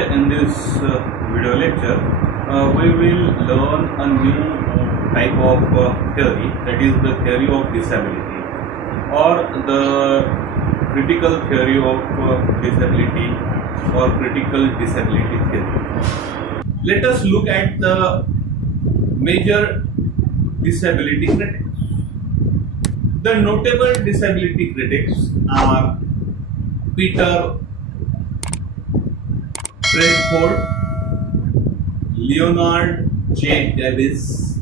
Today in this video lecture, we will learn a new type of theory, that is the theory of disability or the critical theory of disability or critical disability theory. Let us look at the major disability critics. The notable disability critics are Peter Fruitful, Leonard J. Davis,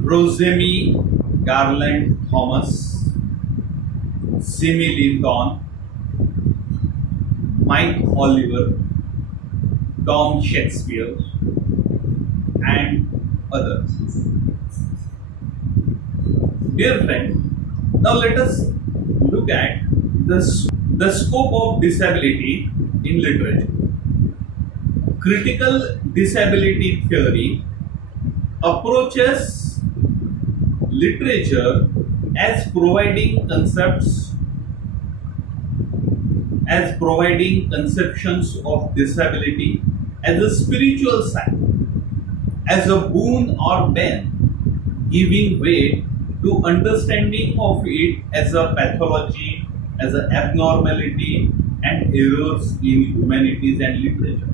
Rosemary Garland Thomas, Simi Linton, Mike Oliver, Tom Shakespeare, and others. Dear friend, now let us look at the scope of disability in literature. Critical disability theory approaches literature as providing conceptions of disability as a spiritual side, as a boon or bane, giving way to understanding of it as a pathology, as an abnormality and errors in humanities and literature.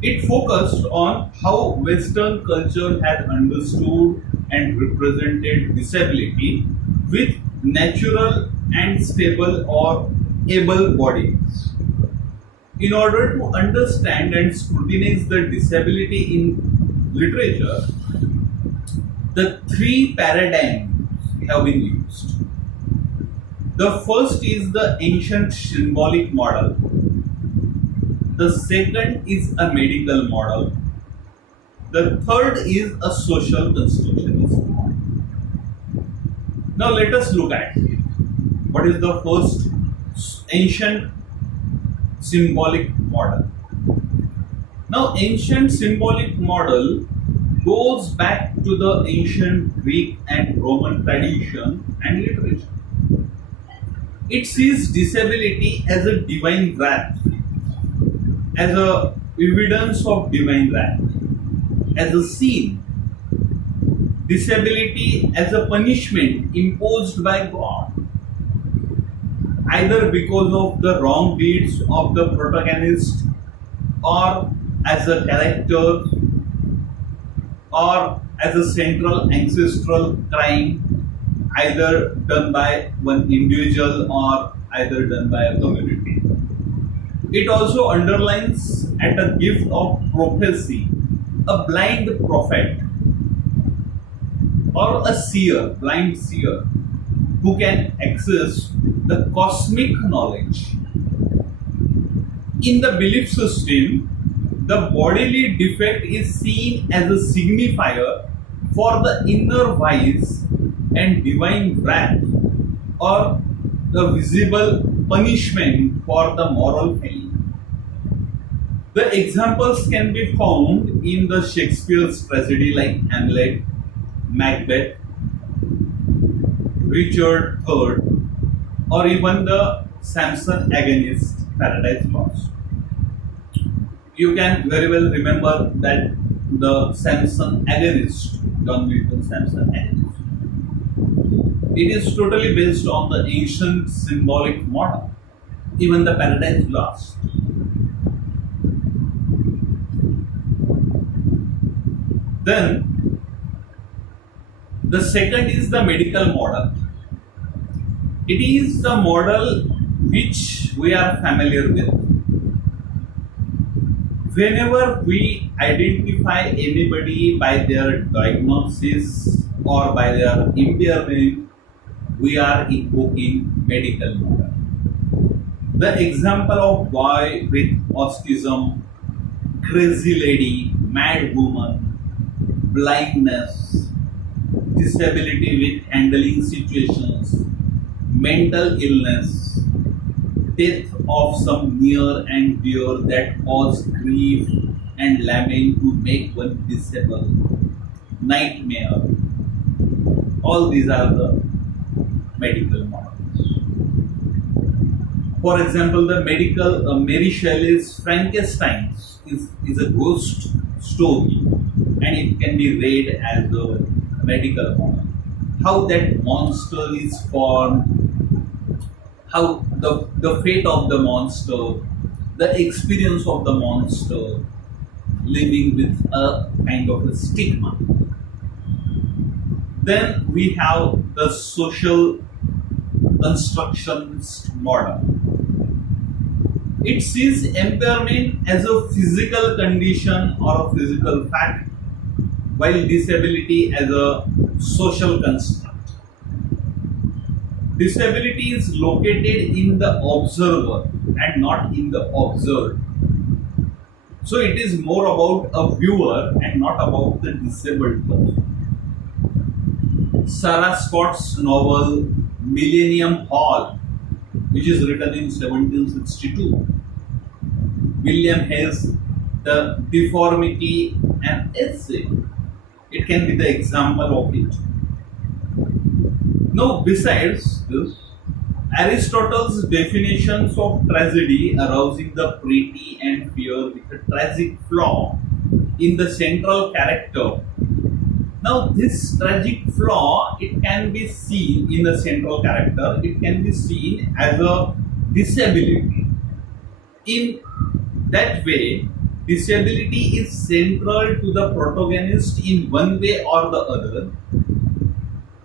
It focused on how Western culture had understood and represented disability with natural and stable or able bodies. In order to understand and scrutinize the disability in literature, the three paradigms have been used. The first is the ancient symbolic model. The second is a medical model. The third is a social constructionist model. Now let us look at what is the first ancient symbolic model. Now ancient symbolic model goes back to the ancient Greek and Roman tradition and literature. It sees disability as a divine wrath, as a evidence of divine wrath, as a sin, disability as a punishment imposed by God, either because of the wrong deeds of the protagonist or as a character or as a central ancestral crime, either done by one individual or either done by a community. It also underlines at a gift of prophecy, a blind prophet or a seer, blind seer, who can access the cosmic knowledge. In the belief system, the bodily defect is seen as a signifier for the inner vice and divine wrath or the visible punishment for the moral failing. The examples can be found in the Shakespeare's tragedy like Hamlet, Macbeth, Richard III, or even the Samson agonist Paradise Lost. You can very well remember that the Samson agonist, John Milton Samson agonist. It is totally based on the ancient symbolic model, even the Paradise Lost. Then, the second is the medical model. It is the model which we are familiar with. Whenever we identify anybody by their diagnosis or by their impairment, we are invoking medical model. The example of boy with autism, crazy lady, mad woman, blindness, disability with handling situations, mental illness, death of some near and dear that cause grief and lament to make one disabled, nightmare. All these are the medical models. For example, the medical Mary Shelley's Frankenstein is a ghost story, and it can be read as a medical horror. How that monster is formed, how the fate of the monster, the experience of the monster, living with a kind of a stigma. Then we have the social constructionist model. It sees impairment as a physical condition or a physical fact, while disability as a social construct. Disability is located in the observer and not in the observed. So it is more about a viewer and not about the disabled person. Sarah Scott's novel Millennium Hall, which is written in 1762, William has the deformity and essay. It can be the example of it. Now, besides this, Aristotle's definitions of tragedy arousing the pity and fear with a tragic flaw in the central character. Now, this tragic flaw, it can be seen in the central character, it can be seen as a disability. In that way, disability is central to the protagonist in one way or the other.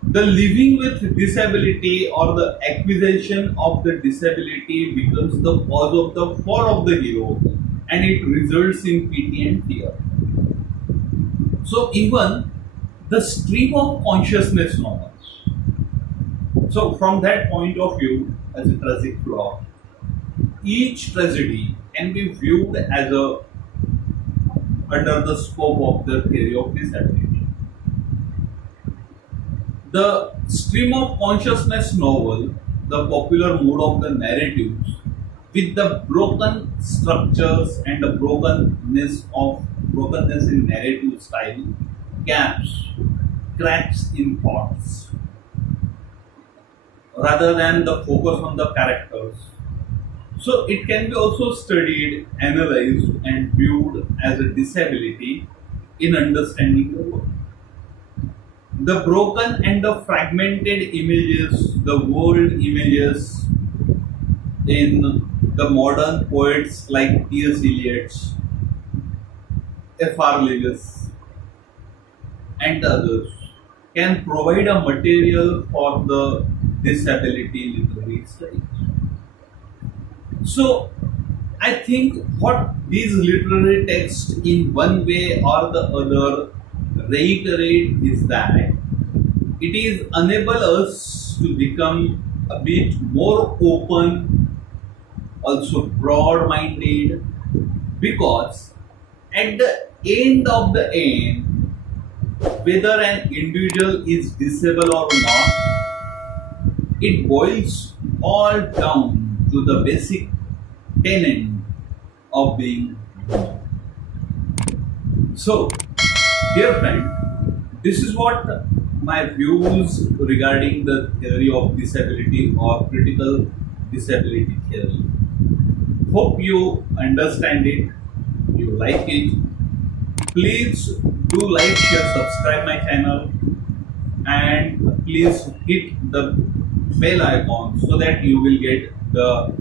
The living with disability or the acquisition of the disability becomes the cause of the fall of the hero, and it results in pity and fear. So even the stream of consciousness novels. So from that point of view, as a tragic flaw, each tragedy can be viewed as a under the scope of the theory of disability. The stream of consciousness novel, the popular mode of the narratives, with the broken structures and the brokenness in narrative style, gaps, cracks in thoughts, rather than the focus on the characters. So it can be also studied, analyzed, and viewed as a disability in understanding the world. The broken and the fragmented images, the world images in the modern poets like T.S. Eliot's, F.R. Lewis, and others can provide a material for the disability literary studies. So, I think what these literary texts in one way or the other reiterate is that it is enable us to become a bit more open, also broad-minded, because at the end, whether an individual is disabled or not, it boils all down to the basic tenet of being human. So, dear friend, this is what my views regarding the theory of disability or critical disability theory. Hope you understand it, you like it. Please do like, share, subscribe my channel, and please hit the bell icon so that you will get the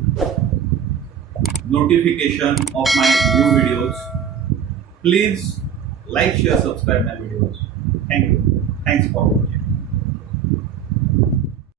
notification of my new videos. Please like, share, subscribe my videos. Thank you. Thanks for watching.